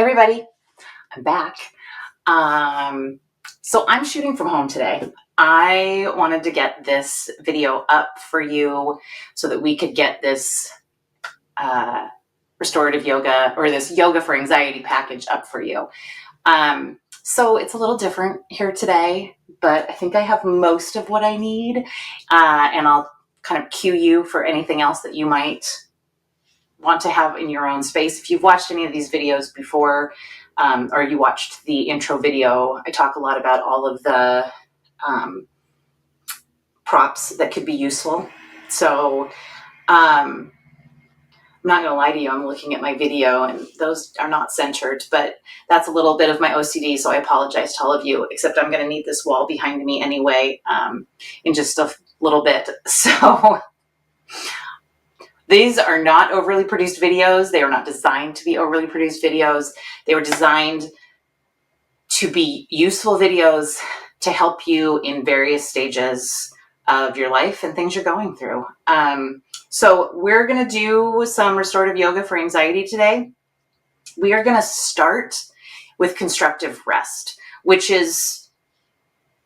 Hi everybody, I'm back. So I'm shooting from home today. I wanted to get this video up for you so that we could get this restorative yoga or this yoga for anxiety package up for you. So it's a little different here today, but I think I have most of what I need, and I'll kind of cue you for anything else that you might want to have in your own space. If you've watched any of these videos before, or you watched the intro video, I talk a lot about all of the props that could be useful. So I'm not going to lie to you, I'm looking at my video and those are not centered, but that's a little bit of my OCD, so I apologize to all of you, except I'm going to need this wall behind me anyway in just a little bit. So these are not overly produced videos. They are not designed to be overly produced videos. They were designed to be useful videos to help you in various stages of your life and things you're going through. So we're going to do some restorative yoga for anxiety today. We are going to start with constructive rest, which is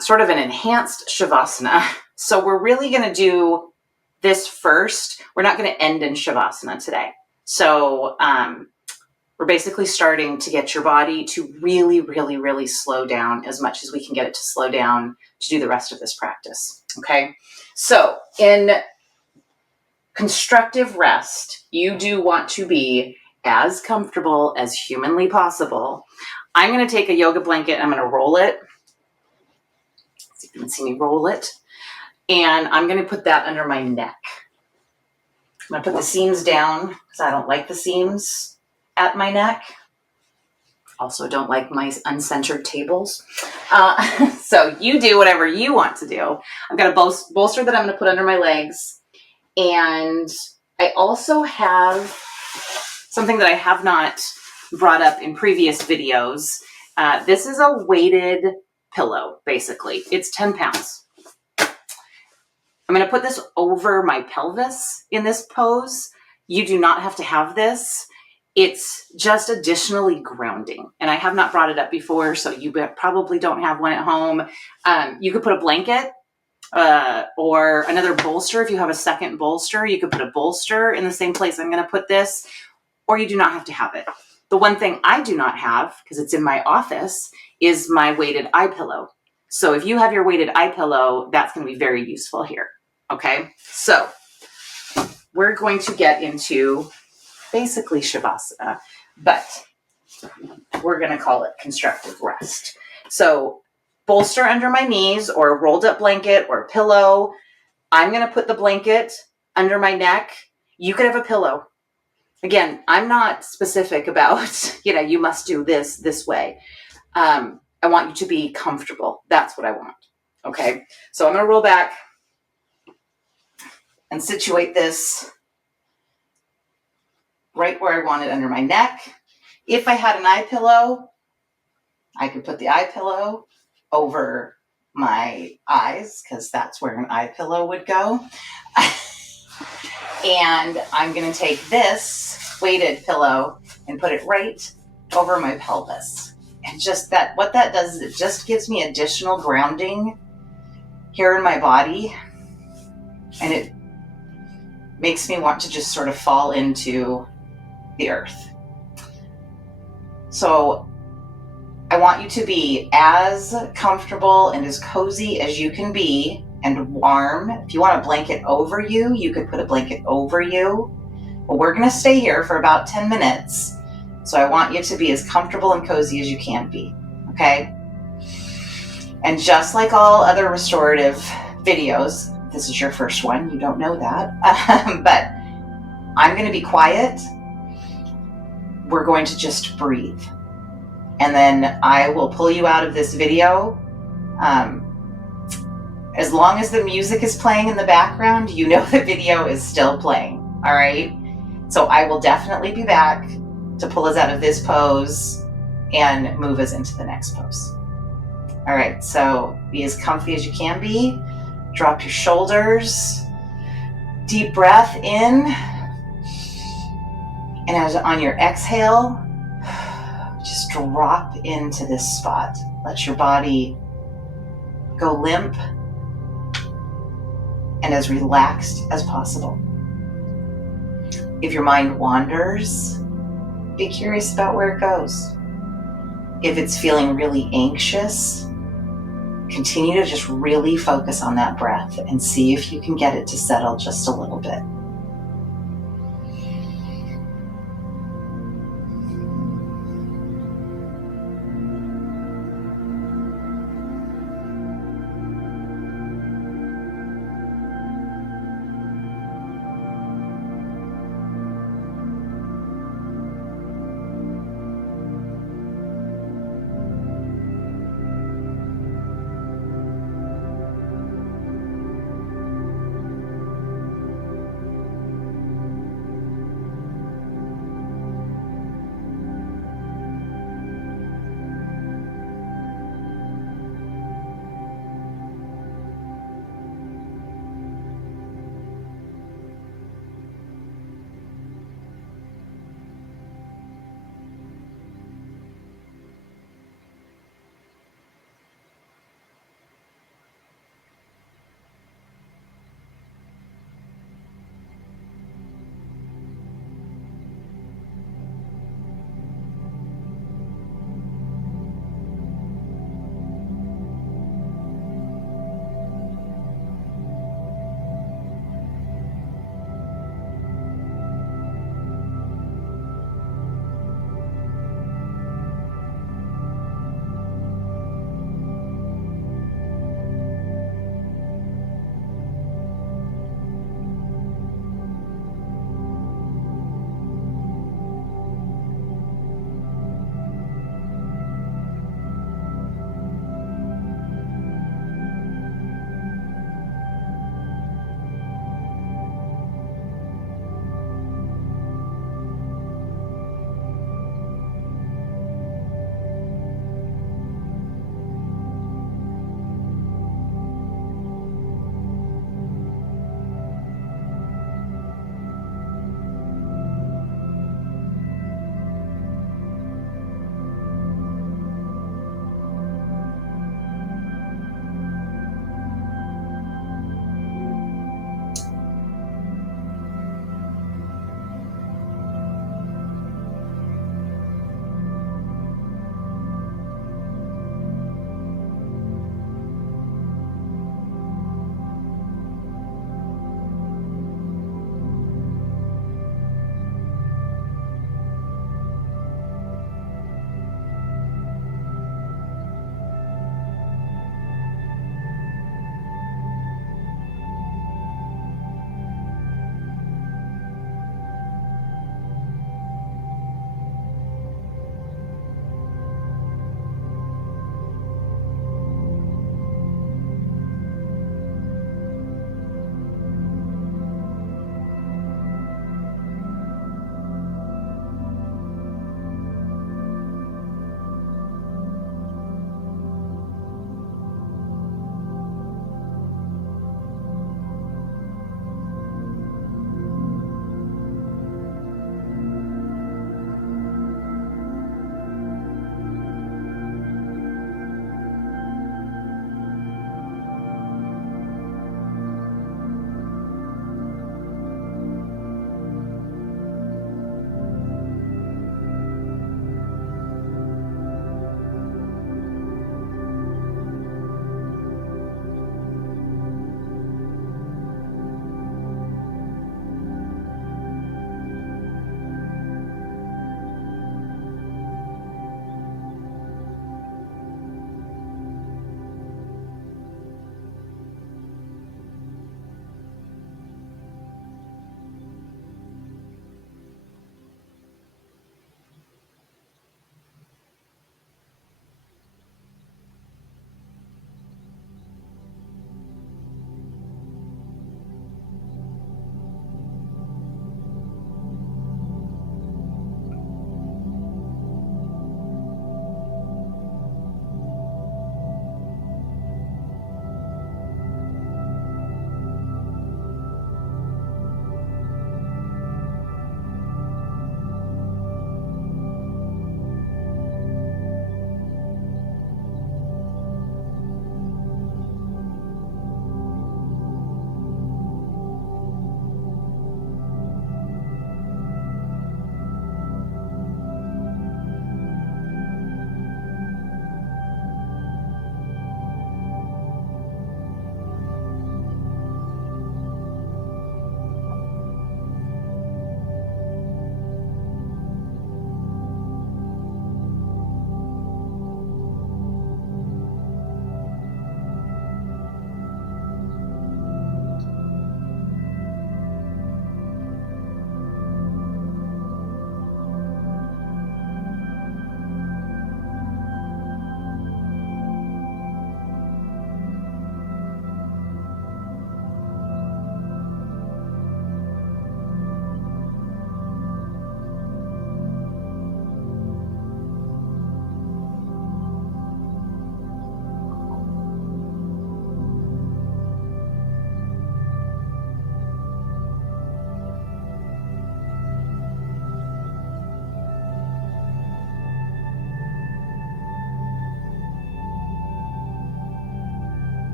sort of an enhanced shavasana. So we're really going to do this first. We're not going to end in shavasana today. So we're basically starting to get your body to really, really, really slow down as much as we can get it to slow down to do the rest of this practice. Okay. So in constructive rest, you do want to be as comfortable as humanly possible. I'm going to take a yoga blanket. I'm going to roll it. So you can see me roll it. And I'm going to put that under my neck. I'm going to put the seams down because I don't like the seams at my neck. Also don't like my uncentered tables. So you do whatever you want to do. I've got a bolster that I'm going to put under my legs. And I also have something that I have not brought up in previous videos. This is a weighted pillow, basically. It's 10 pounds. I'm going to put this over my pelvis in this pose. You do not have to have this. It's just additionally grounding. And I have not brought it up before, so you probably don't have one at home. You could put a blanket or another bolster. If you have a second bolster, you could put a bolster in the same place I'm going to put this, or you do not have to have it. The one thing I do not have, because it's in my office, is my weighted eye pillow. So if you have your weighted eye pillow, that's going to be very useful here. Okay, so we're going to get into basically shavasana, but we're going to call it constructive rest. So bolster under my knees or a rolled up blanket or a pillow. I'm going to put the blanket under my neck. You could have a pillow. Again, I'm not specific about, you must do this way. I want you to be comfortable. That's what I want. Okay, so I'm going to roll back and situate this right where I want it under my neck. If I had an eye pillow, I could put the eye pillow over my eyes because that's where an eye pillow would go. And I'm going to take this weighted pillow and put it right over my pelvis. And just that, what that does is it just gives me additional grounding here in my body. And it makes me want to just sort of fall into the earth. So I want you to be as comfortable and as cozy as you can be and warm. If you want a blanket over you, you could put a blanket over you. But we're going to stay here for about 10 minutes. So I want you to be as comfortable and cozy as you can be. Okay? And just like all other restorative videos, this is your first one, you don't know that, but I'm going to be quiet. We're going to just breathe. And then I will pull you out of this video. As long as the music is playing in the background, you know the video is still playing. All right? So I will definitely be back to pull us out of this pose and move us into the next pose. All right, so be as comfy as you can be. Drop your shoulders. Deep breath in. And as on your exhale, Just drop into this spot. Let your body go limp and as relaxed as possible. If your mind wanders, be curious about where it goes. If it's feeling really anxious, continue to just really focus on that breath and see if you can get it to settle just a little bit.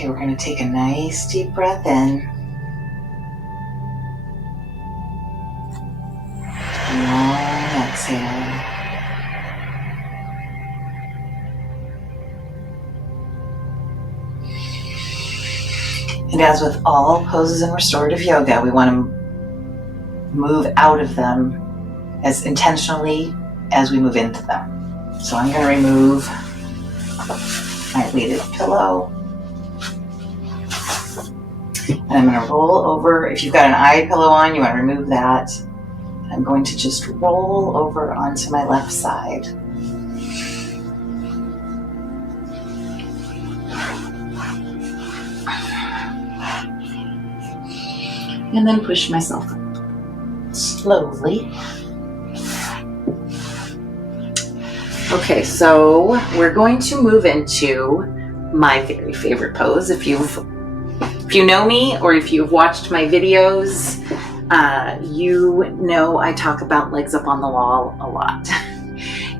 Okay, we're going to take a nice deep breath in. Long exhale. And as with all poses in restorative yoga, we want to move out of them as intentionally as we move into them. So I'm going to remove my weighted pillow. And I'm going to roll over. If you've got an eye pillow on, you want to remove that. I'm going to just roll over onto my left side. And then push myself up slowly. Okay, so we're going to move into my very favorite pose. If you know me or if you've watched my videos, you know I talk about legs up on the wall a lot.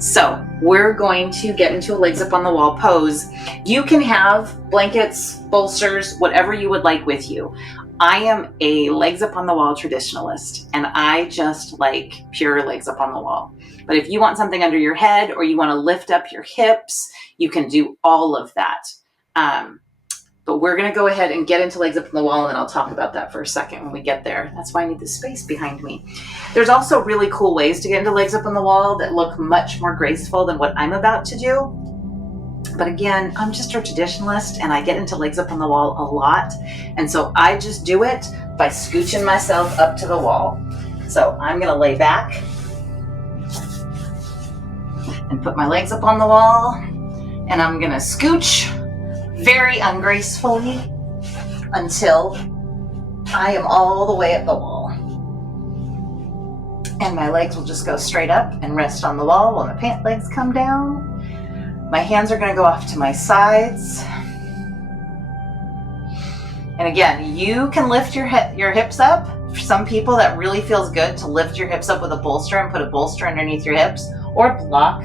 So we're going to get into a legs up on the wall pose. You can have blankets, bolsters, whatever you would like with you. I am a legs up on the wall traditionalist, and I just like pure legs up on the wall. But if you want something under your head or you want to lift up your hips, you can do all of that. But we're going to go ahead and get into legs up on the wall, and I'll talk about that for a second when we get there. That's why I need the space behind me. There's also really cool ways to get into legs up on the wall that look much more graceful than what I'm about to do. But again, I'm just a traditionalist, and I get into legs up on the wall a lot. And so I just do it by scooching myself up to the wall. So I'm going to lay back and put my legs up on the wall, and I'm going to scooch very ungracefully until I am all the way at the wall. And my legs will just go straight up and rest on the wall while my pant legs come down. My hands are going to go off to my sides. And again, you can lift your hips up. For some people, that really feels good to lift your hips up with a bolster and put a bolster underneath your hips, or block.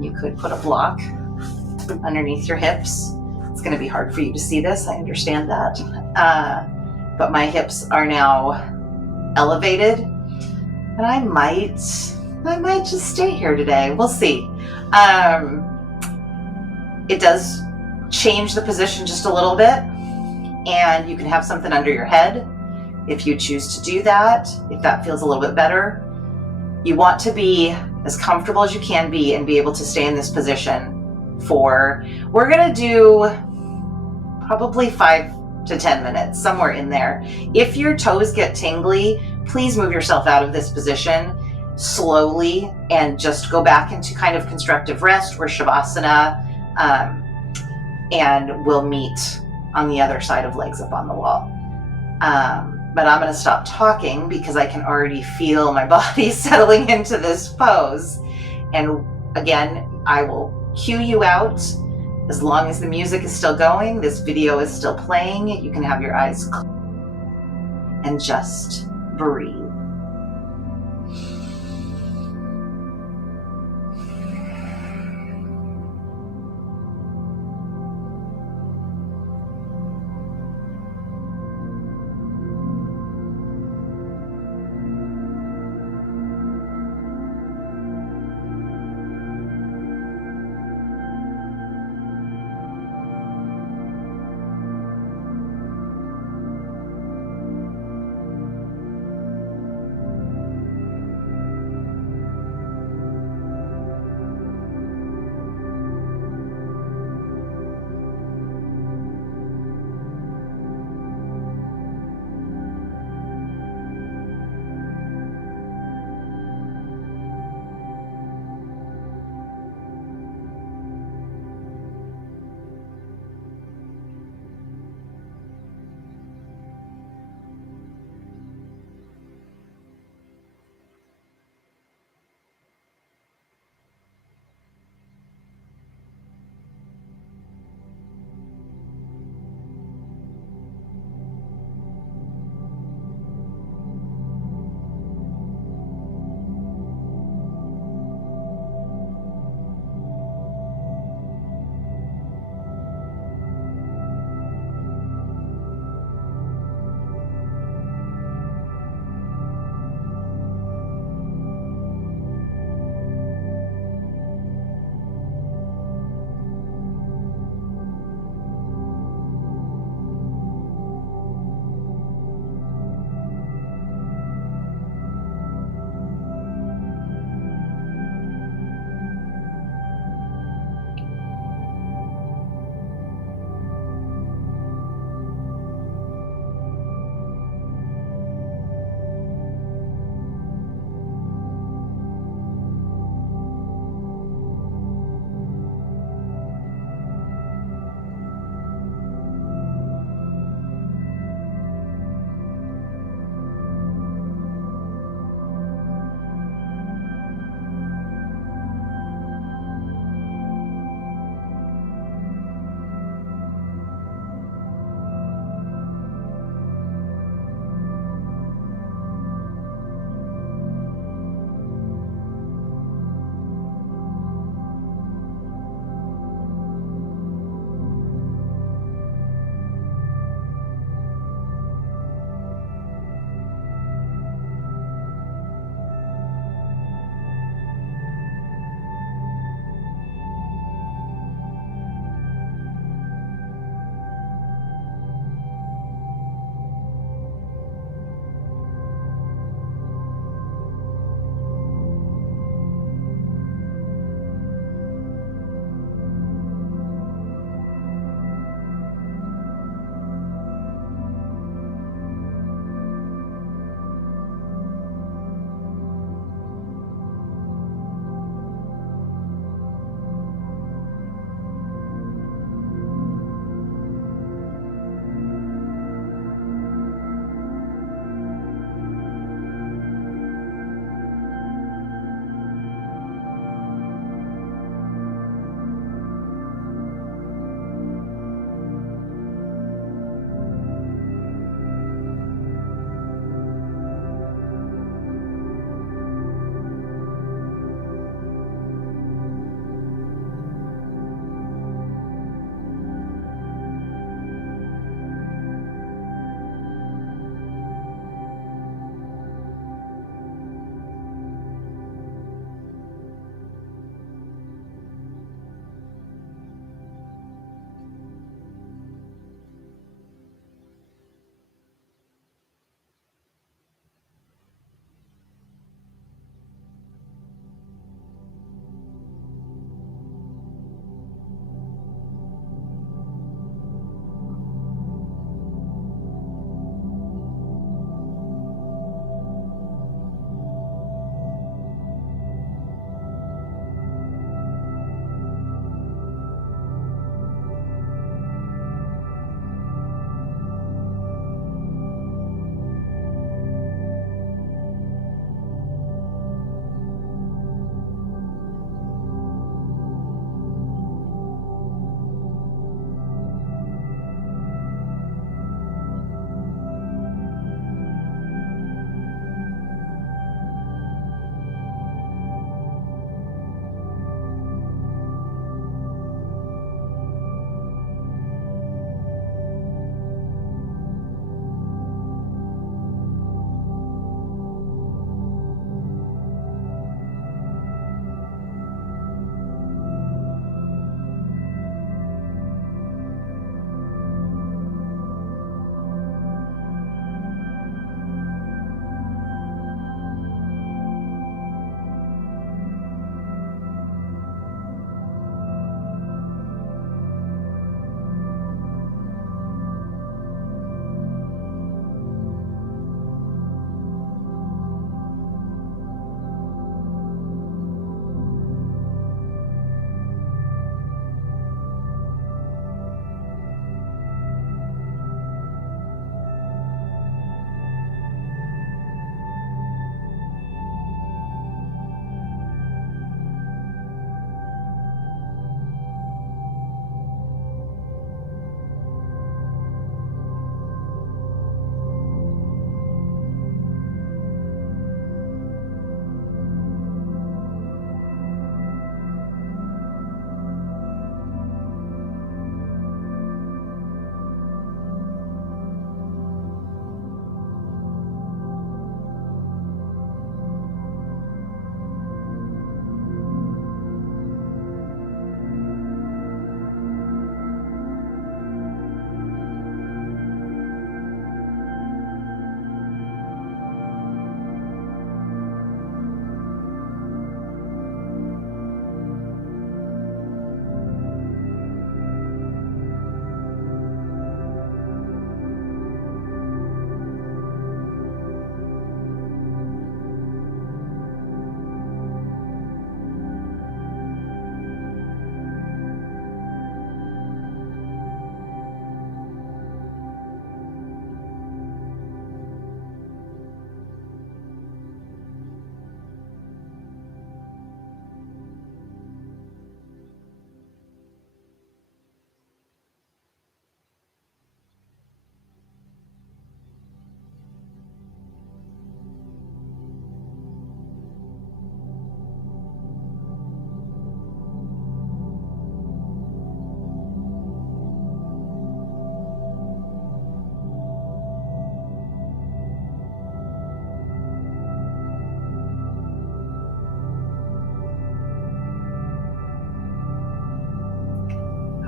You could put a block underneath your hips. It's going to be hard for you to see this. I understand that. But my hips are now elevated, and I might just stay here today. We'll see. It does change the position just a little bit, and you can have something under your head if you choose to do that, if that feels a little bit better. You want to be as comfortable as you can be and be able to stay in this position we're going to do probably 5 to 10 minutes, somewhere in there. If your toes get tingly, please move yourself out of this position slowly and just go back into kind of constructive rest or Shavasana, and we'll meet on the other side of legs up on the wall. But I'm going to stop talking because I can already feel my body settling into this pose. And again, I will cue you out. As long as the music is still going, this video is still playing, you can have your eyes closed and just breathe.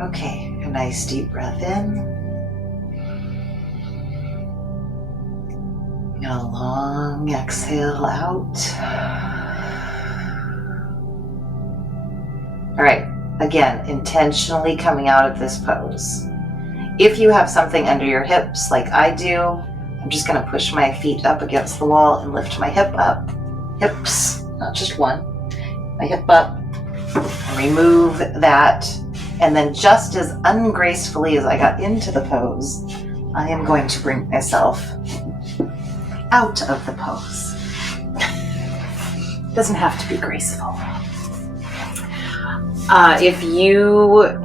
Okay, a nice deep breath in. And a long exhale out. All right, again, intentionally coming out of this pose. If you have something under your hips like I do, I'm just going to push my feet up against the wall and lift my hip up. Hips, not just one. My hip up. Remove that. And then just as ungracefully as I got into the pose, I am going to bring myself out of the pose. It doesn't have to be graceful. If you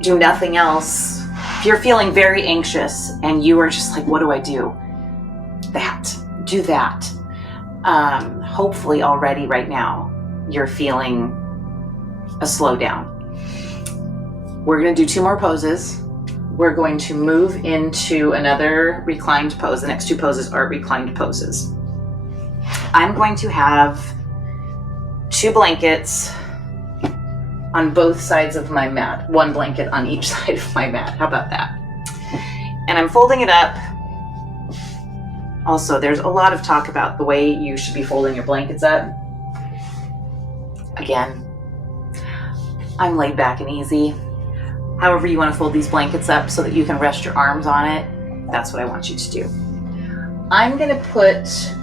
do nothing else, if you're feeling very anxious and you are just like, what do I do? Do that. Hopefully already right now, you're feeling a slowdown. We're going to do 2 more poses. We're going to move into another reclined pose. The next 2 poses are reclined poses. I'm going to have 2 blankets on both sides of my mat. 1 blanket on each side of my mat. How about that? And I'm folding it up. Also, there's a lot of talk about the way you should be folding your blankets up. Again, I'm laid back and easy. However you want to fold these blankets up so that you can rest your arms on it, that's what I want you to do. I'm going to put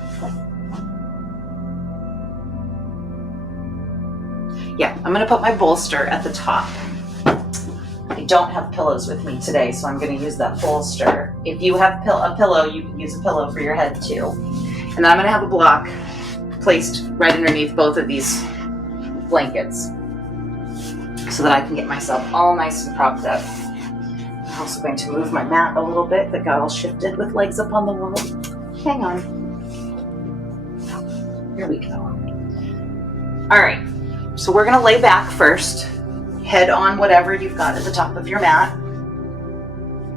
my bolster at the top. I don't have pillows with me today, so I'm going to use that bolster. If you have a pillow, you can use a pillow for your head too. And then I'm going to have a block placed right underneath both of these blankets so that I can get myself all nice and propped up. I'm also going to move my mat a little bit that got all shifted with legs up on the wall. Hang on. Here we go. All right, so we're gonna lay back first, head on whatever you've got at the top of your mat.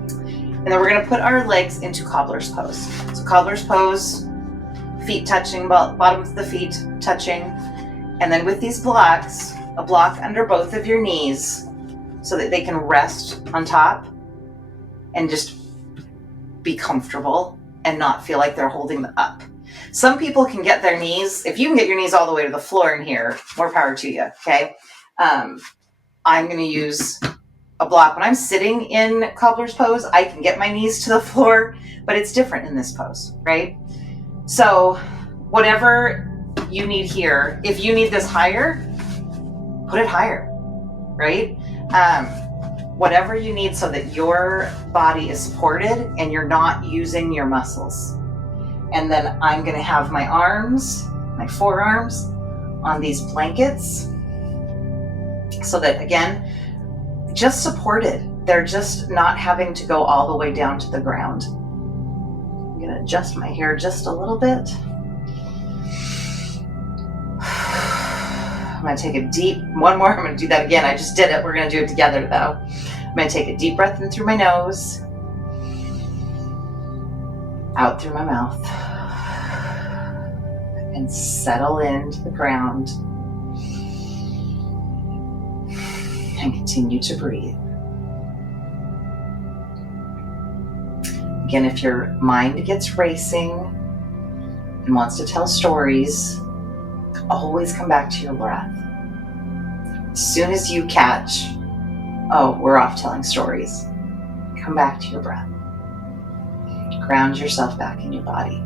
And then we're gonna put our legs into cobbler's pose. So cobbler's pose, feet touching, bottom of the feet touching. And then with these blocks, a block under both of your knees so that they can rest on top and just be comfortable and not feel like they're holding them up. Some people can get their knees, if you can get your knees all the way to the floor in here, more power to you, okay? I'm going to use a block. When I'm sitting in cobbler's pose, I can get my knees to the floor, but it's different in this pose, right? So whatever you need here, if you need this higher, put it higher, right? Whatever you need so that your body is supported and you're not using your muscles. And then I'm going to have my arms, my forearms on these blankets so that, again, just supported. They're just not having to go all the way down to the ground. I'm going to adjust my hair just a little bit. I'm going to take one more. I'm going to do that again. I just did it. We're going to do it together though. I'm going to take a deep breath in through my nose, out through my mouth, and settle into the ground and continue to breathe. Again, if your mind gets racing and wants to tell stories, always come back to your breath. As soon as you catch, oh, we're off telling stories, come back to your breath. Ground yourself back in your body.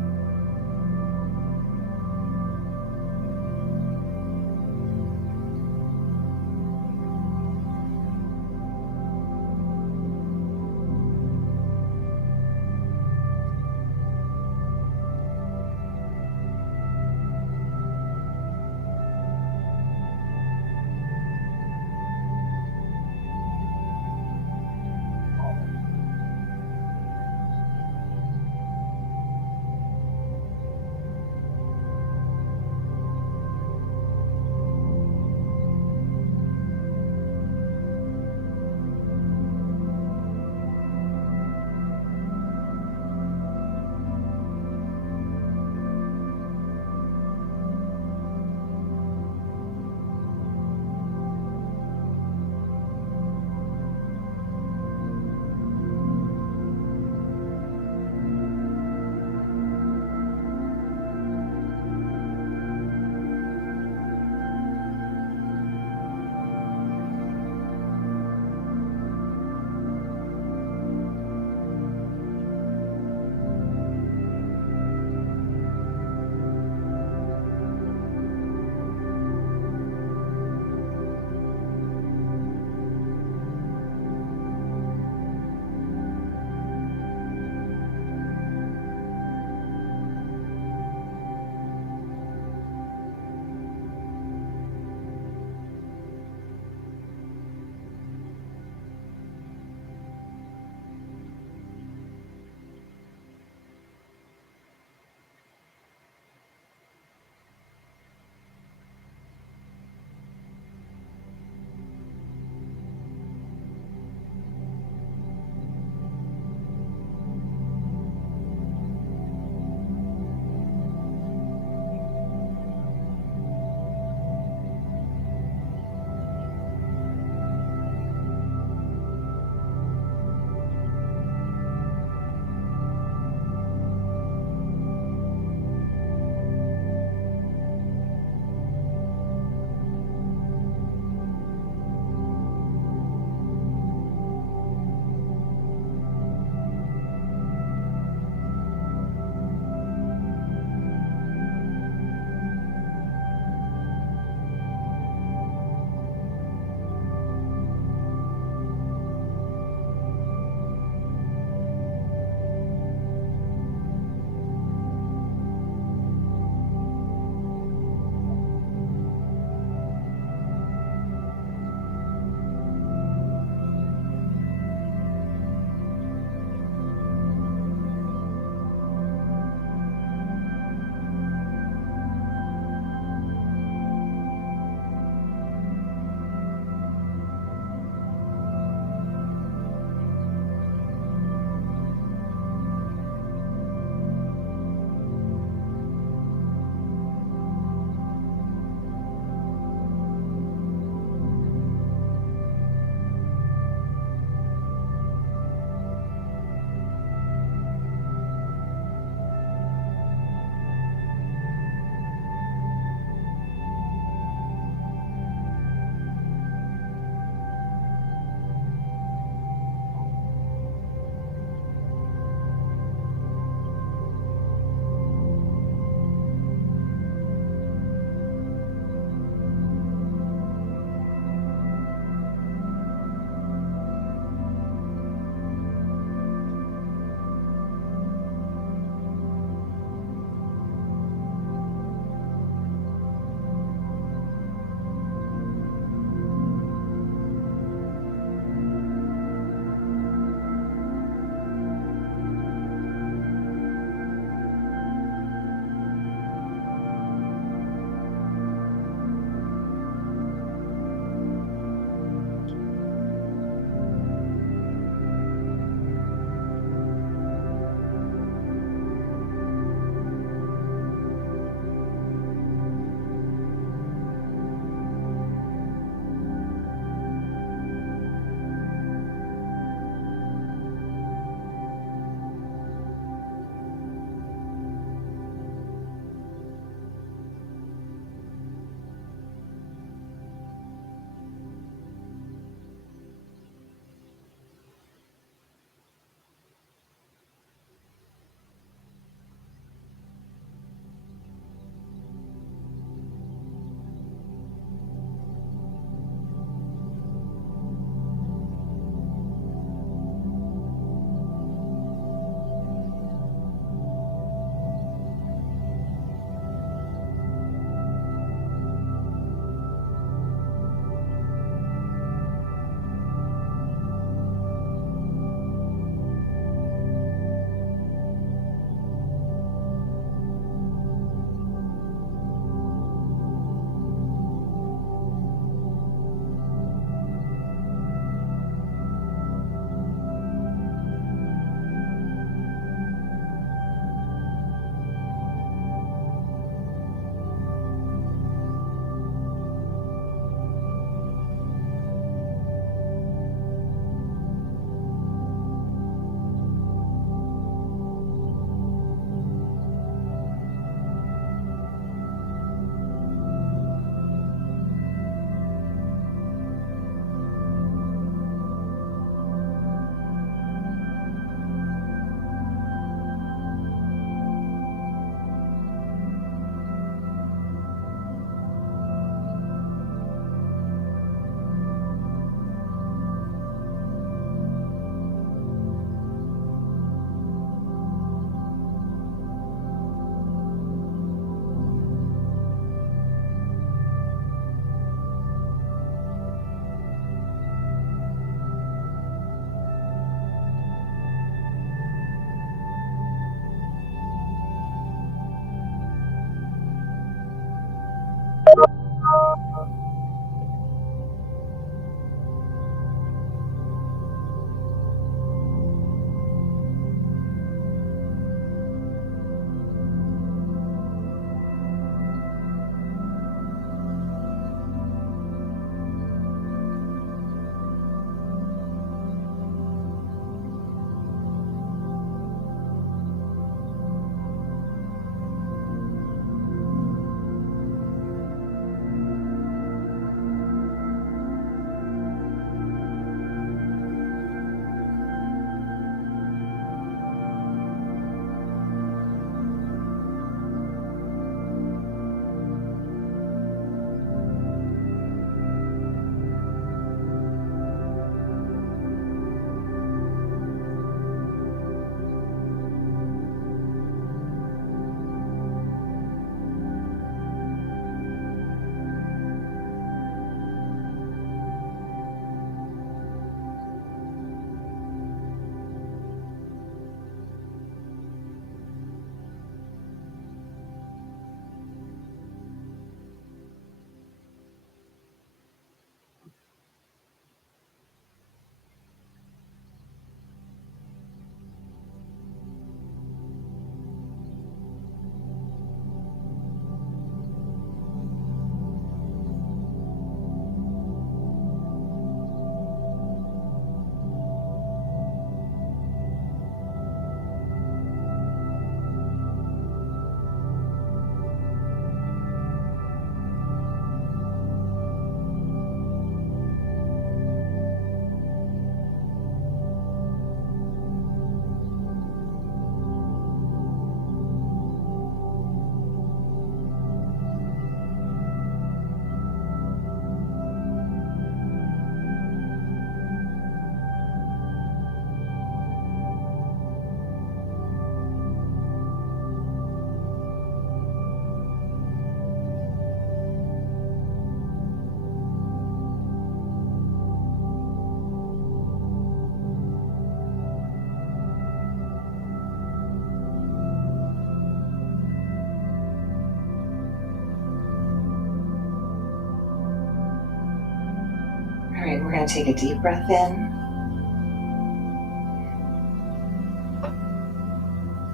All right, we're going to take a deep breath in.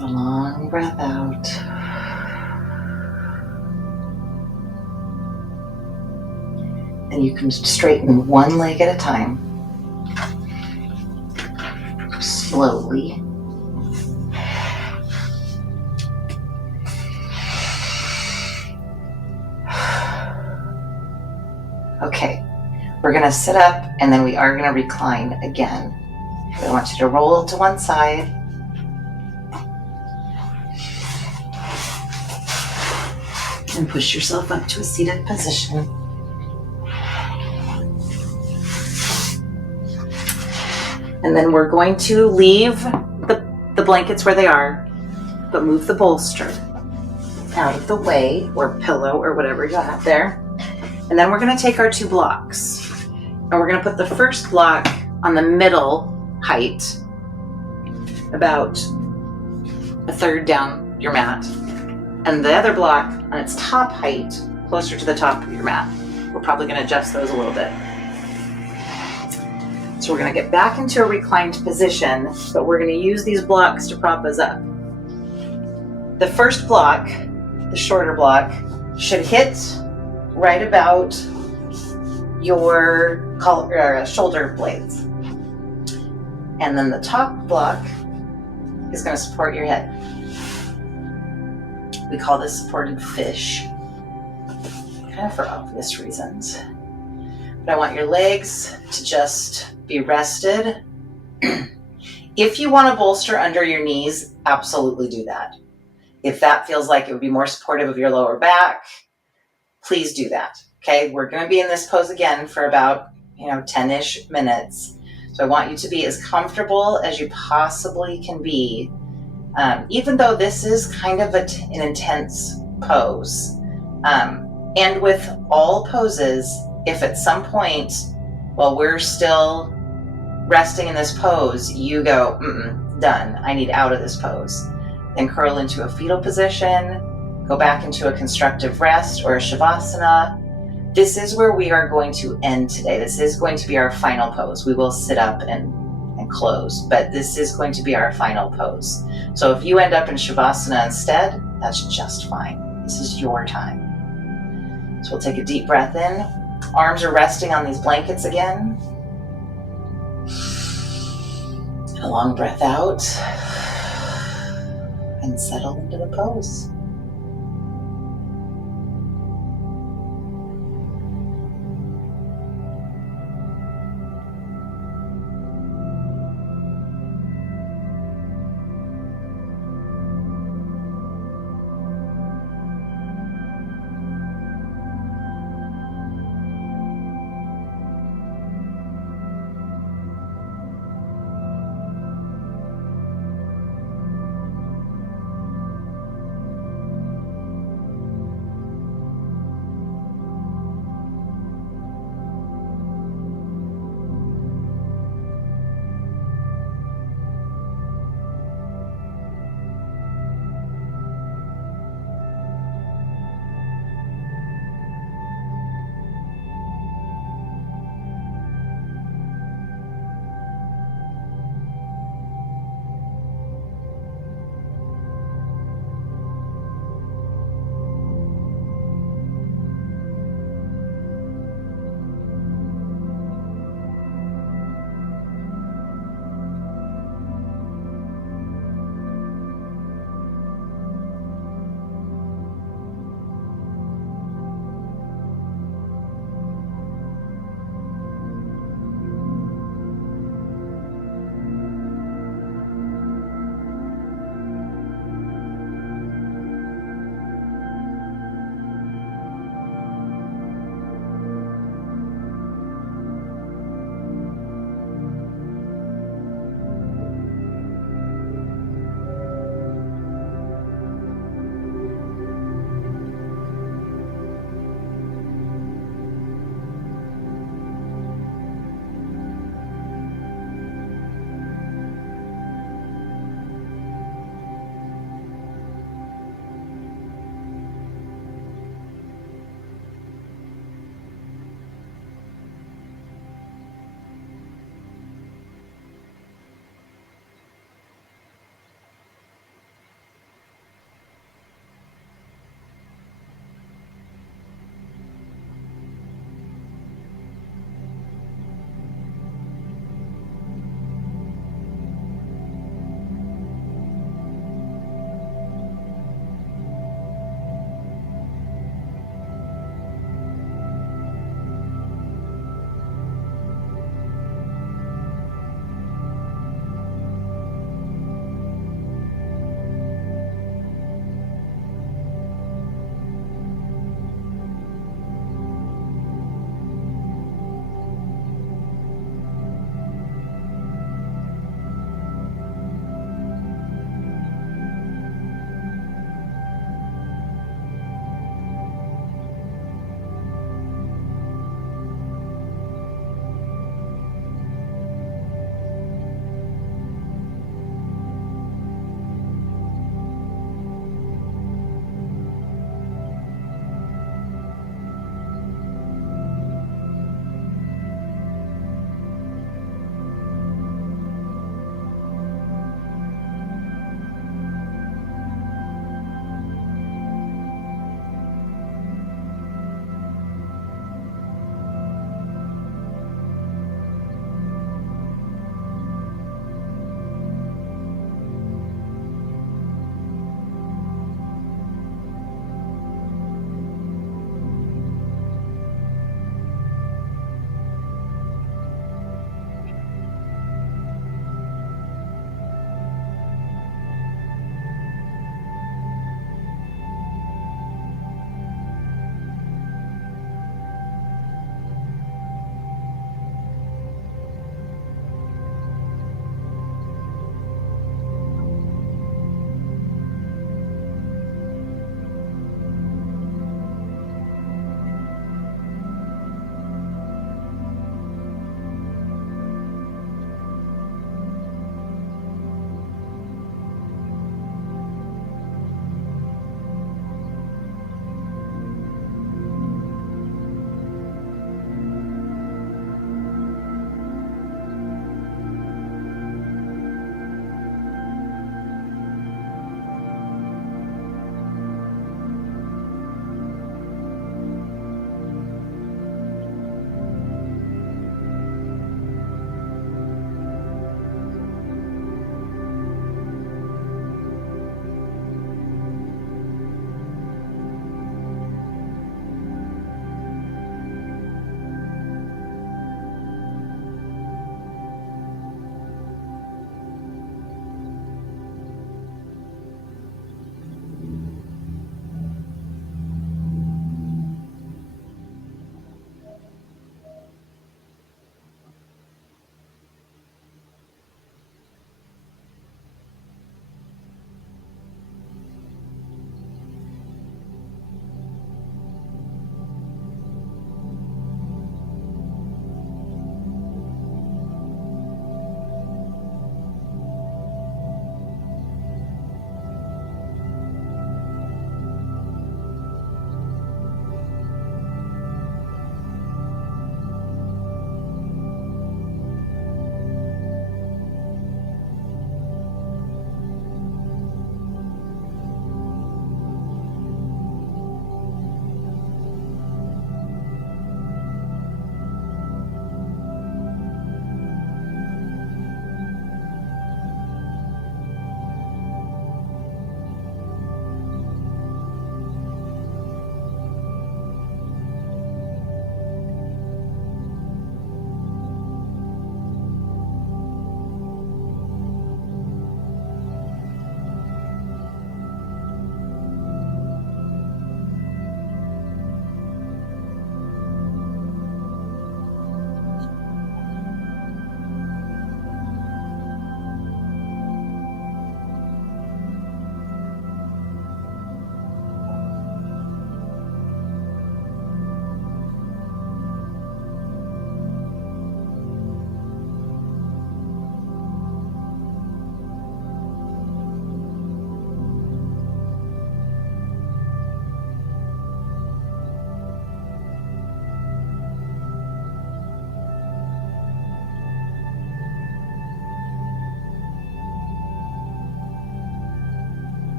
A long breath out. And you can straighten one leg at a time. Slowly. Okay, we're going to sit up and then we are going to recline again. I want you to roll to one side. And push yourself up to a seated position. And then we're going to leave the blankets where they are, but move the bolster out of the way, or pillow, or whatever you have there. And then we're going to take our 2 blocks, and we're going to put the first block on the middle height, about a third down your mat, and the other block on its top height, closer to the top of your mat. We're probably going to adjust those a little bit. So we're going to get back into a reclined position, but we're going to use these blocks to prop us up. The first block, the shorter block, should hit right about your shoulder blades. And then the top block is going to support your head. We call this supported fish, kind of for obvious reasons. But I want your legs to just be rested. If you want to bolster under your knees, absolutely do that. If that feels like it would be more supportive of your lower back, please do that. Okay, we're going to be in this pose again for about 10-ish minutes. So I want you to be as comfortable as you possibly can be, even though this is kind of an intense pose. And with all poses, if at some point while we're still resting in this pose, you go, done, I need out of this pose, then curl into a fetal position, go back into a constructive rest or a shavasana, This is where we are going to end today. This is going to be our final pose. We will sit up and close, but this is going to be our final pose. So if you end up in Shavasana instead, that's just fine. This is your time. So we'll take a deep breath in. Arms are resting on these blankets again. A long breath out and settle into the pose.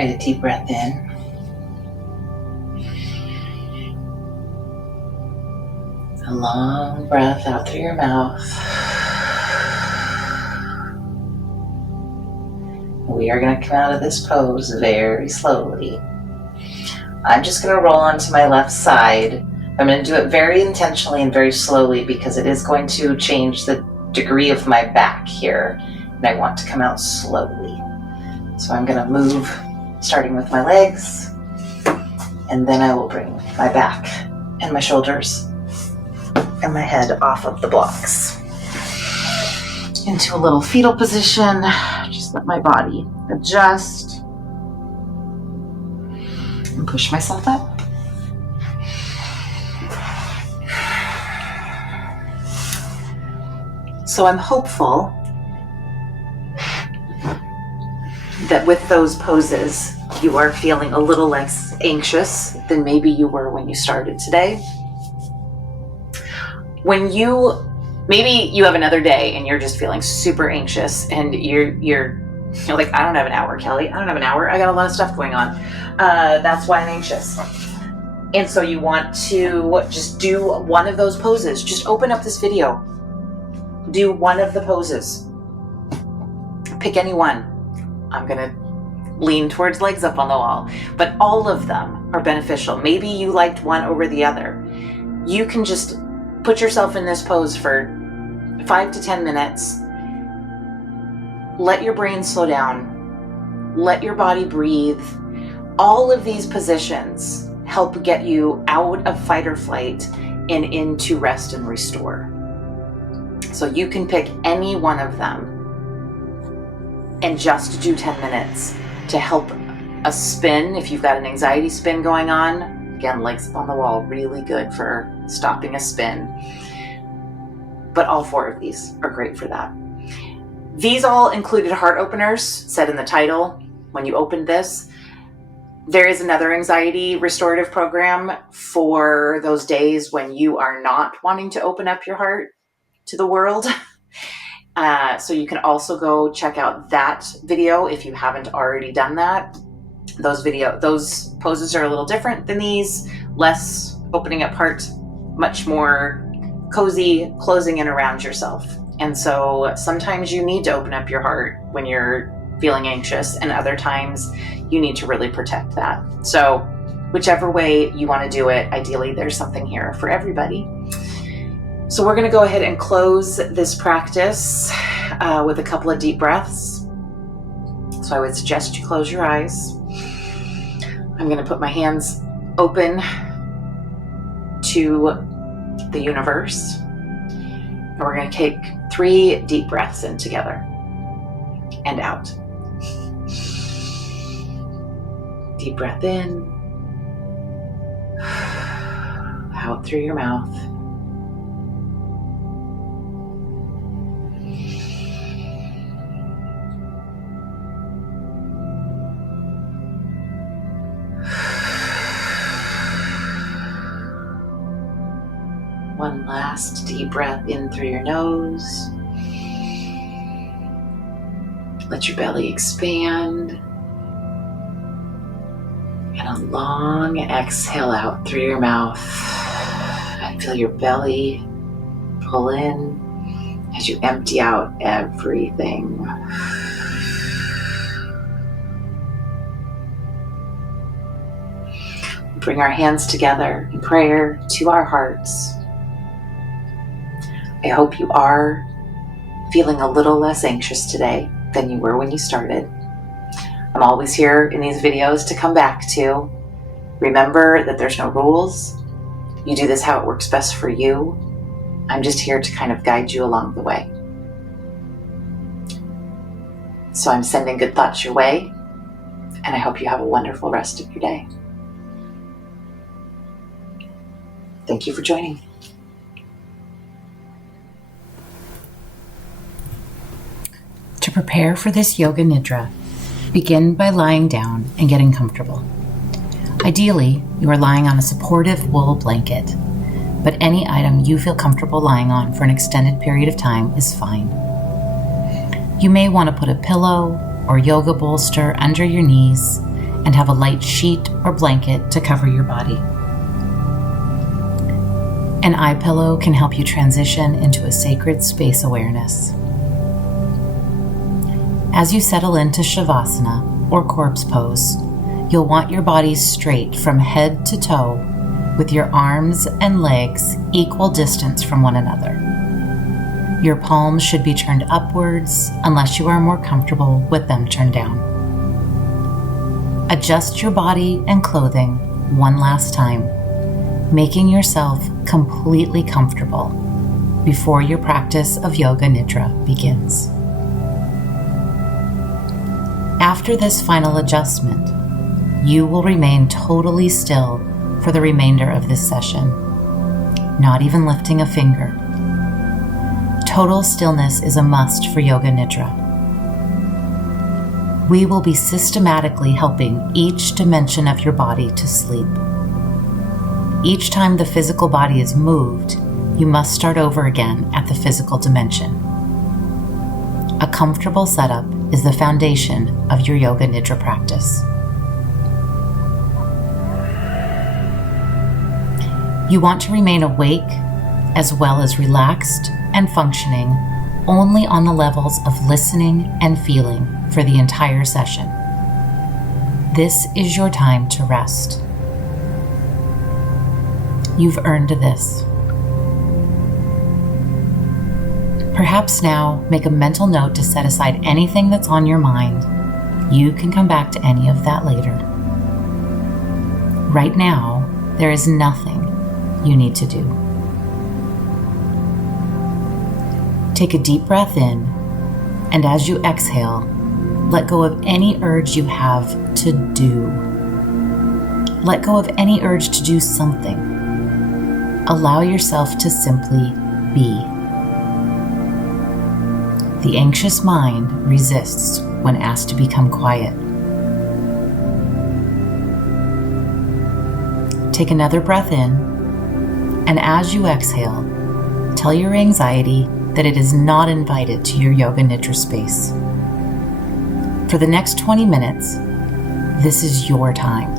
Alright, a deep breath in. A long breath out through your mouth. We are going to come out of this pose very slowly. I'm just going to roll onto my left side. I'm going to do it very intentionally and very slowly because it is going to change the degree of my back here. And I want to come out slowly. So I'm going to move, starting with my legs. And then I will bring my back and my shoulders and my head off of the blocks into a little fetal position. Just let my body adjust and push myself up. So I'm hopeful that with those poses, you are feeling a little less anxious than maybe you were when you started today. Maybe you have another day and you're just feeling super anxious and you're like, I don't have an hour, Kelli. I don't have an hour. I got a lot of stuff going on. That's why I'm anxious. And so you want to just do one of those poses. Just open up this video. Do one of the poses. Pick any one. I'm going to lean towards legs up on the wall, but all of them are beneficial. Maybe you liked one over the other. You can just put yourself in this pose for 5 to 10 minutes. Let your brain slow down. Let your body breathe. All of these positions help get you out of fight or flight and into rest and restore. So you can pick any one of them and just do 10 minutes to help a spin. If you've got an anxiety spin going on, again, legs up on the wall, really good for stopping a spin. But all 4 of these are great for that. These all included heart openers, said in the title when you opened this. There is another anxiety restorative program for those days when you are not wanting to open up your heart to the world. So you can also go check out that video if you haven't already done that. Those poses are a little different than these, less opening up heart, much more cozy, closing in around yourself. And so sometimes you need to open up your heart when you're feeling anxious, and other times you need to really protect that. So whichever way you want to do it, ideally there's something here for everybody. So we're going to go ahead and close this practice with a couple of deep breaths. So I would suggest you close your eyes. I'm going to put my hands open to the universe. And we're going to take 3 deep breaths in together and out. Deep breath in, out through your mouth. One last deep breath in through your nose. Let your belly expand. And a long exhale out through your mouth. And feel your belly pull in as you empty out everything. Bring our hands together in prayer to our hearts. I hope you are feeling a little less anxious today than you were when you started. I'm always here in these videos to come back to. Remember that there's no rules. You do this how it works best for you. I'm just here to kind of guide you along the way. So I'm sending good thoughts your way, and I hope you have a wonderful rest of your day. Thank you for joining. To prepare for this yoga nidra, begin by lying down and getting comfortable. Ideally, you are lying on a supportive wool blanket, but any item you feel comfortable lying on for an extended period of time is fine. You may want to put a pillow or yoga bolster under your knees and have a light sheet or blanket to cover your body. An eye pillow can help you transition into a sacred space awareness. As you settle into Shavasana or corpse pose, you'll want your body straight from head to toe, with your arms and legs equal distance from one another. Your palms should be turned upwards unless you are more comfortable with them turned down. Adjust your body and clothing one last time, making yourself completely comfortable before your practice of Yoga Nidra begins. After this final adjustment, you will remain totally still for the remainder of this session, not even lifting a finger. Total stillness is a must for Yoga Nidra. We will be systematically helping each dimension of your body to sleep. Each time the physical body is moved, you must start over again at the physical dimension. A comfortable setup is the foundation of your Yoga Nidra practice. You want to remain awake as well as relaxed and functioning only on the levels of listening and feeling for the entire session. This is your time to rest. You've earned this. Perhaps now make a mental note to set aside anything that's on your mind. You can come back to any of that later. Right now, there is nothing you need to do. Take a deep breath in, and as you exhale, let go of any urge you have to do. Let go of any urge to do something. Allow yourself to simply be. The anxious mind resists when asked to become quiet. Take another breath in, and as you exhale, tell your anxiety that it is not invited to your Yoga Nidra space. For the next 20 minutes, this is your time.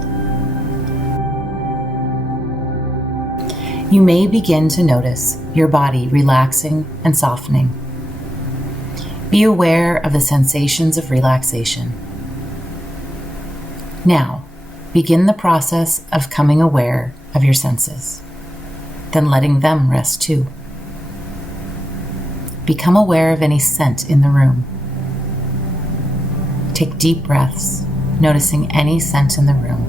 You may begin to notice your body relaxing and softening. Be aware of the sensations of relaxation. Now, begin the process of coming aware of your senses, then letting them rest too. Become aware of any scent in the room. Take deep breaths, noticing any scent in the room.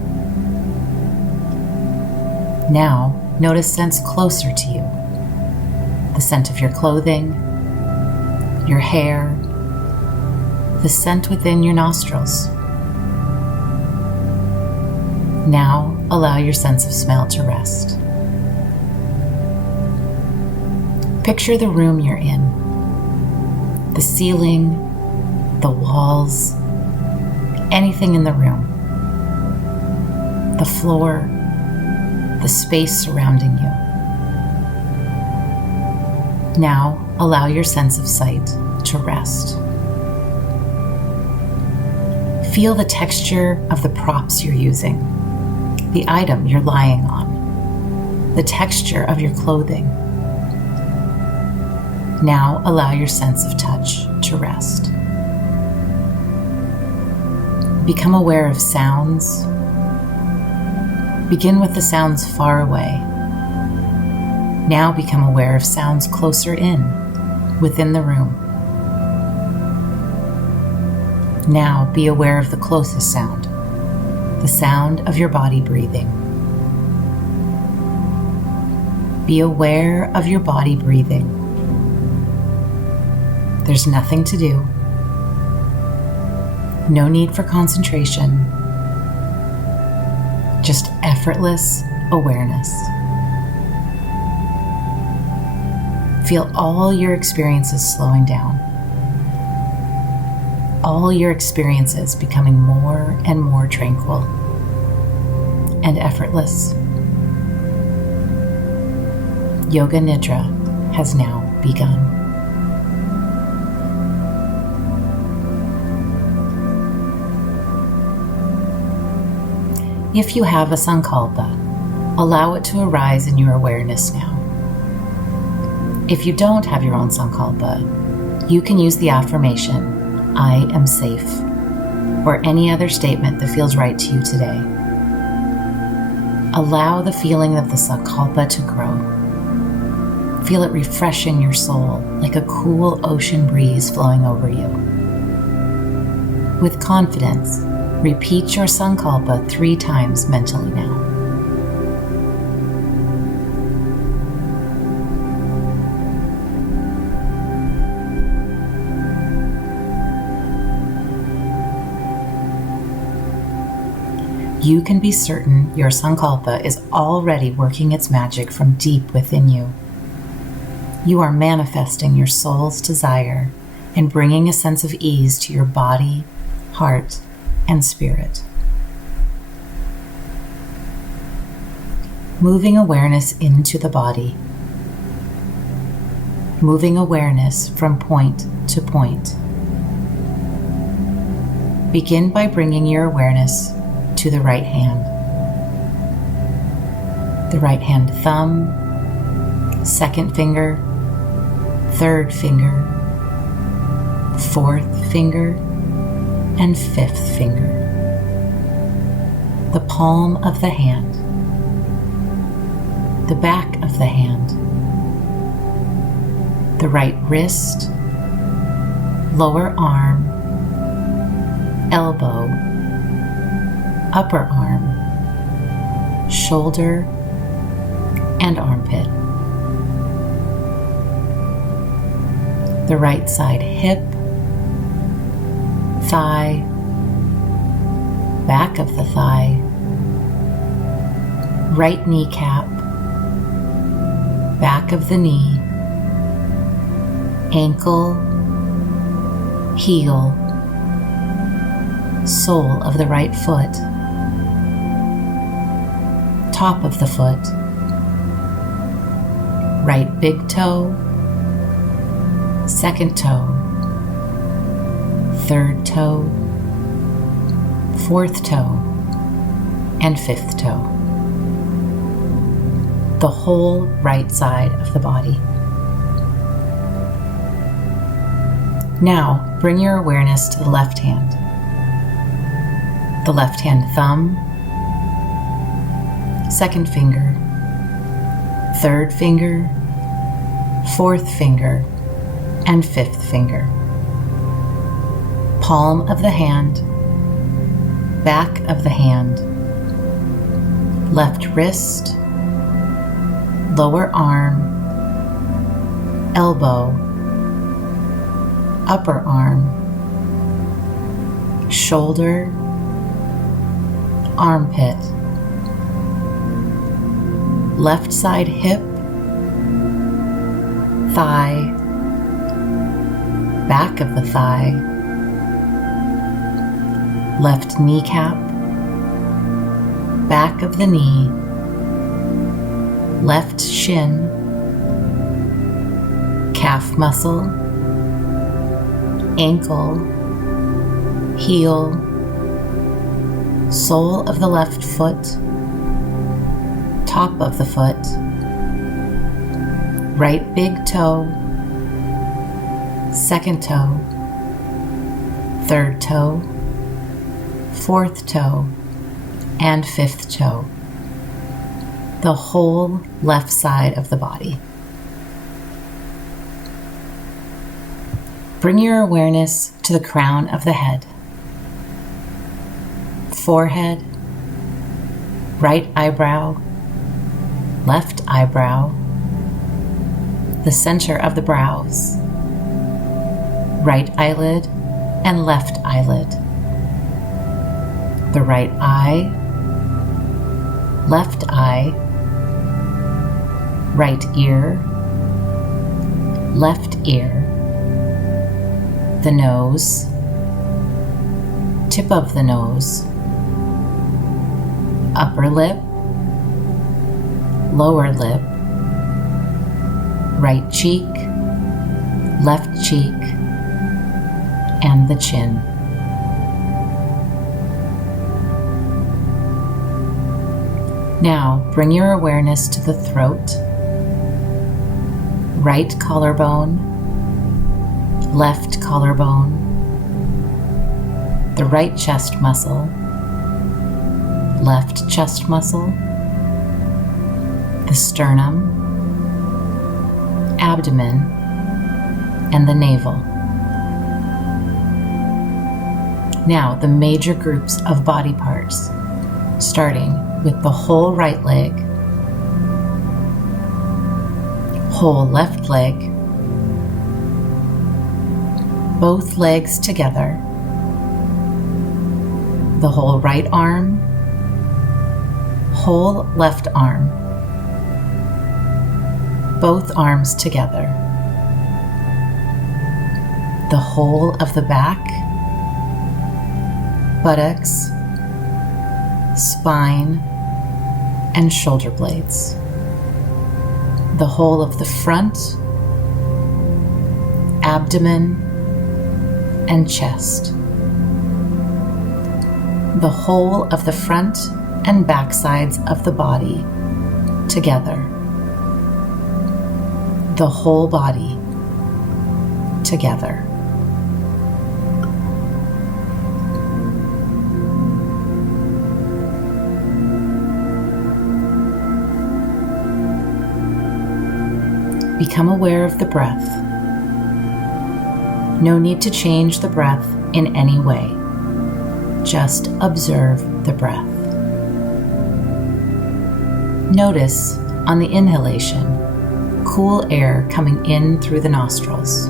Now, notice scents closer to you. The scent of your clothing, your hair, the scent within your nostrils. Now, allow your sense of smell to rest. Picture the room you're in. The ceiling, the walls, anything in the room. The floor, the space surrounding you. Now, allow your sense of sight to rest. Feel the texture of the props you're using, the item you're lying on, the texture of your clothing. Now allow your sense of touch to rest. Become aware of sounds. Begin with the sounds far away. Now become aware of sounds closer in, within the room. Now be aware of the closest sound, the sound of your body breathing. Be aware of your body breathing. There's nothing to do. No need for concentration. Just effortless awareness. Feel all your experiences slowing down. All your experiences becoming more and more tranquil and effortless. Yoga Nidra has now begun. If you have a sankalpa, allow it to arise in your awareness now. If you don't have your own sankalpa, you can use the affirmation, I am safe, or any other statement that feels right to you today. Allow the feeling of the sankalpa to grow. Feel it refreshing your soul like a cool ocean breeze flowing over you. With confidence, repeat your sankalpa 3 times mentally now. You can be certain your sankalpa is already working its magic from deep within you. You are manifesting your soul's desire and bringing a sense of ease to your body, heart, and spirit. Moving awareness into the body. Moving awareness from point to point. Begin by bringing your awareness to the right hand. The right hand thumb, second finger, third finger, fourth finger, and fifth finger. The palm of the hand. The back of the hand. The right wrist, lower arm, elbow, upper arm, shoulder, and armpit. The right side hip, thigh, back of the thigh, right kneecap, back of the knee, ankle, heel, sole of the right foot, top of the foot, right big toe, second toe, third toe, fourth toe, and fifth toe. The whole right side of the body. Now, bring your awareness to the left hand. The left hand thumb, second finger, third finger, fourth finger, and fifth finger. Palm of the hand, back of the hand, left wrist, lower arm, elbow, upper arm, shoulder, armpit, left side hip, thigh, back of the thigh, left kneecap, back of the knee, left shin, calf muscle, ankle, heel, sole of the left foot, top of the foot, right big toe, second toe, third toe, fourth toe, and fifth toe. The whole left side of the body. Bring your awareness to the crown of the head, forehead, right eyebrow, left eyebrow, the center of the brows, right eyelid and left eyelid, the right eye, left eye, right ear, left ear, the nose, tip of the nose, upper lip, lower lip, right cheek, left cheek, and the chin. Now, bring your awareness to the throat, right collarbone, left collarbone, the right chest muscle, left chest muscle, the sternum, abdomen, and the navel. Now, the major groups of body parts, starting with the whole right leg, whole left leg, both legs together, the whole right arm, whole left arm, both arms together, the whole of the back, buttocks, spine, and shoulder blades, the whole of the front, abdomen, and chest, the whole of the front and back sides of the body together, the whole body together. Become aware of the breath. No need to change the breath in any way. Just observe the breath. Notice on the inhalation, cool air coming in through the nostrils.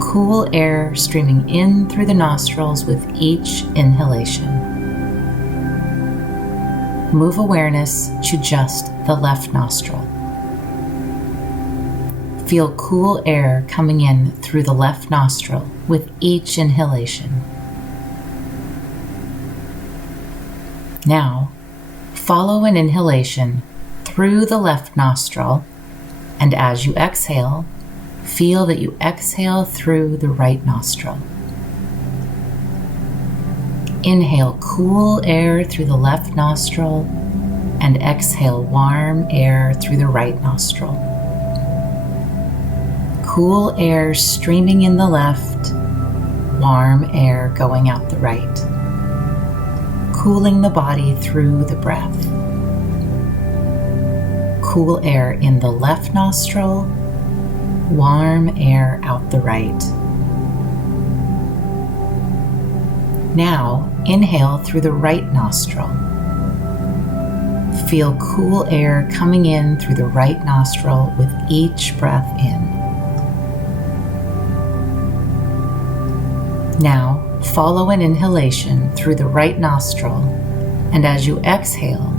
Cool air streaming in through the nostrils with each inhalation. Move awareness to just the left nostril. Feel cool air coming in through the left nostril with each inhalation. Now, follow an inhalation through the left nostril, and as you exhale, feel that you exhale through the right nostril. Inhale cool air through the left nostril, and exhale warm air through the right nostril. Cool air streaming in the left, warm air going out the right. Cooling the body through the breath. Cool air in the left nostril, warm air out the right. Now, inhale through the right nostril. Feel cool air coming in through the right nostril with each breath in. Now, follow an inhalation through the right nostril, and as you exhale,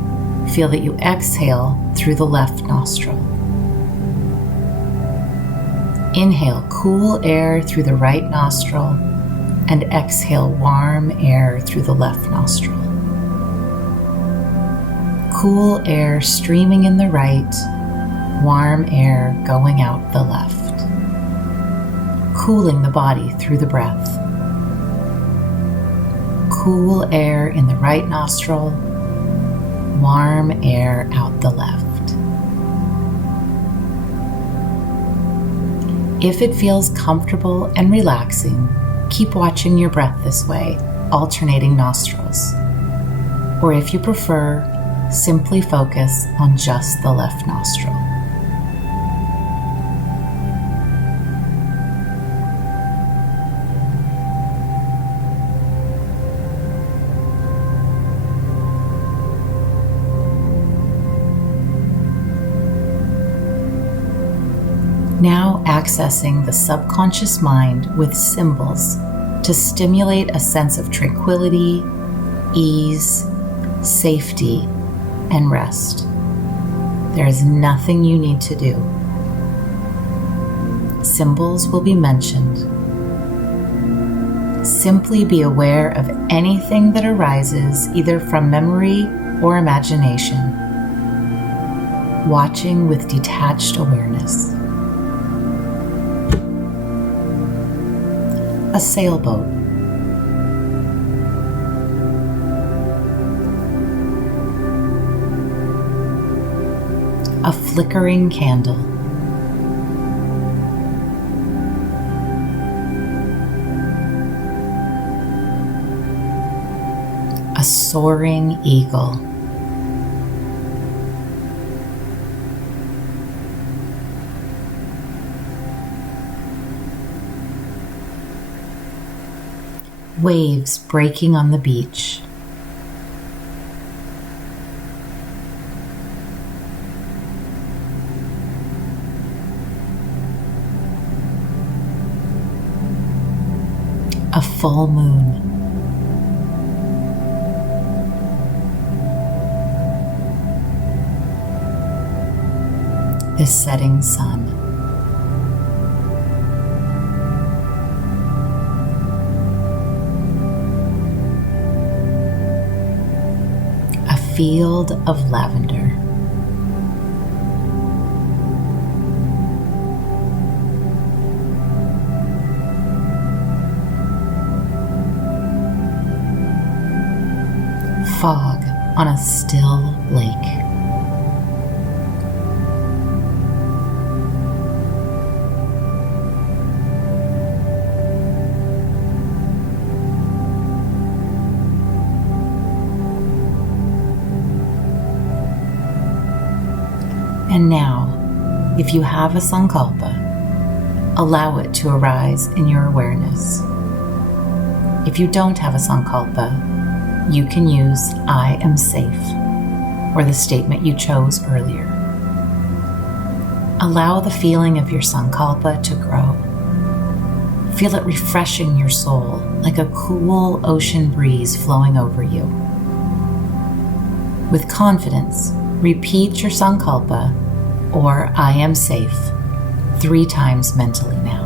feel that you exhale through the left nostril. Inhale cool air through the right nostril, and exhale warm air through the left nostril. Cool air streaming in the right, warm air going out the left. Cooling the body through the breath. Cool air in the right nostril, warm air out the left. If it feels comfortable and relaxing, keep watching your breath this way, alternating nostrils. Or if you prefer, simply focus on just the left nostril. Now accessing the subconscious mind with symbols to stimulate a sense of tranquility, ease, safety, and rest. There is nothing you need to do. Symbols will be mentioned. Simply be aware of anything that arises either from memory or imagination, watching with detached awareness. A sailboat. a flickering candle. A soaring eagle. Waves breaking on the beach. A full moon. The setting sun. A field of lavender. Fog on a still lake. And now, if you have a sankalpa, allow it to arise in your awareness. If you don't have a sankalpa, you can use I am safe, or the statement you chose earlier. Allow the feeling of your sankalpa to grow. Feel it refreshing your soul like a cool ocean breeze flowing over you. With confidence, repeat your sankalpa, or I am safe, 3 times mentally now.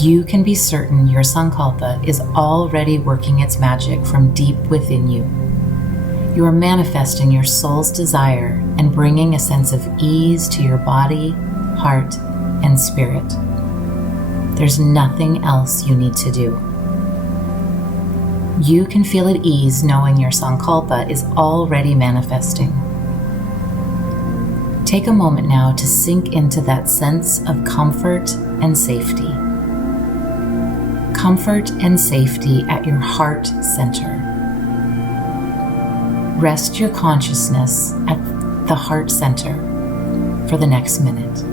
You can be certain your sankalpa is already working its magic from deep within you. You are manifesting your soul's desire and bringing a sense of ease to your body, heart, and spirit. There's nothing else you need to do. You can feel at ease knowing your sankalpa is already manifesting. Take a moment now to sink into that sense of comfort and safety. Comfort and safety at your heart center. Rest your consciousness at the heart center for the next minute.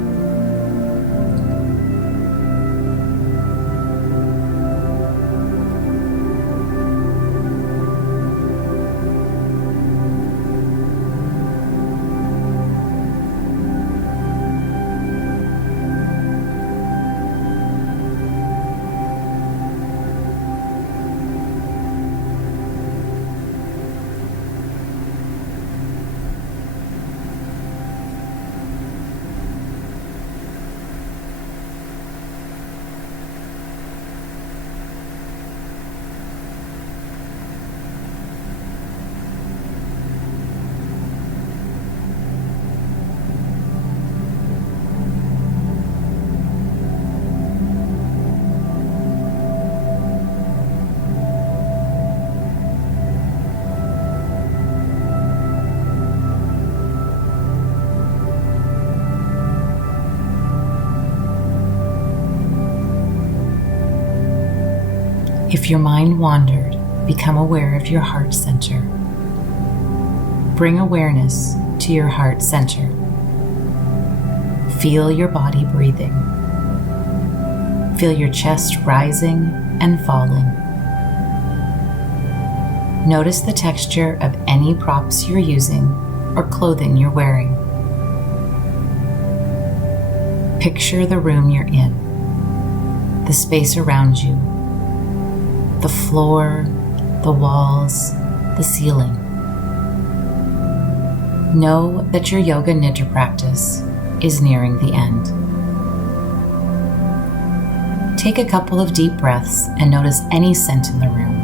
If your mind wandered, become aware of your heart center. Bring awareness to your heart center. Feel your body breathing. Feel your chest rising and falling. Notice the texture of any props you're using or clothing you're wearing. Picture the room you're in, the space around you, the floor, the walls, the ceiling. Know that your yoga nidra practice is nearing the end. Take a couple of deep breaths and notice any scent in the room.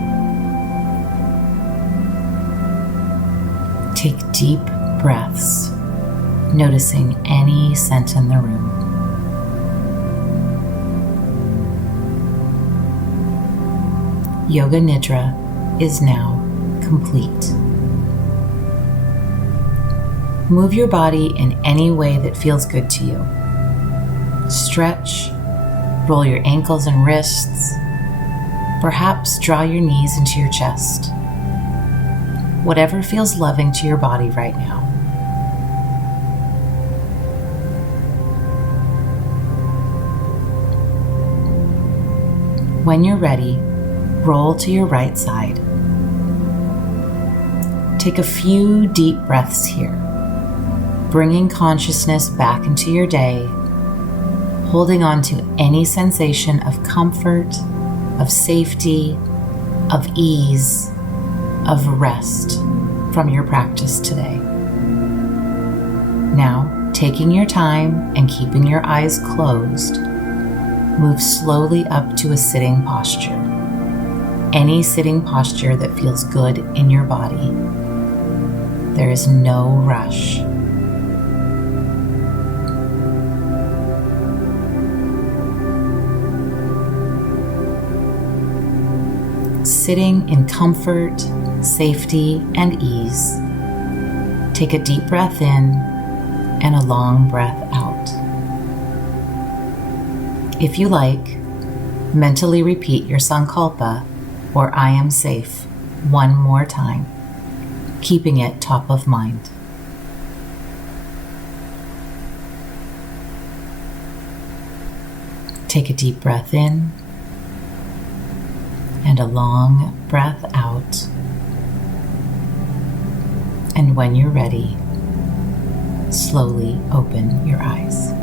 Take deep breaths noticing any scent in the room. Yoga Nidra is now complete. Move your body in any way that feels good to you. Stretch, roll your ankles and wrists. Perhaps draw your knees into your chest. Whatever feels loving to your body right now. When you're ready, roll to your right side. Take a few deep breaths here, bringing consciousness back into your day, holding on to any sensation of comfort, of safety, of ease, of rest from your practice today. Now, taking your time and keeping your eyes closed, move slowly up to a sitting posture. Any sitting posture that feels good in your body. There is no rush. Sitting in comfort, safety, and ease. Take a deep breath in and a long breath out. If you like, mentally repeat your Sankalpa or I am safe one more time, keeping it top of mind. Take a deep breath in and a long breath out. And when you're ready, slowly open your eyes.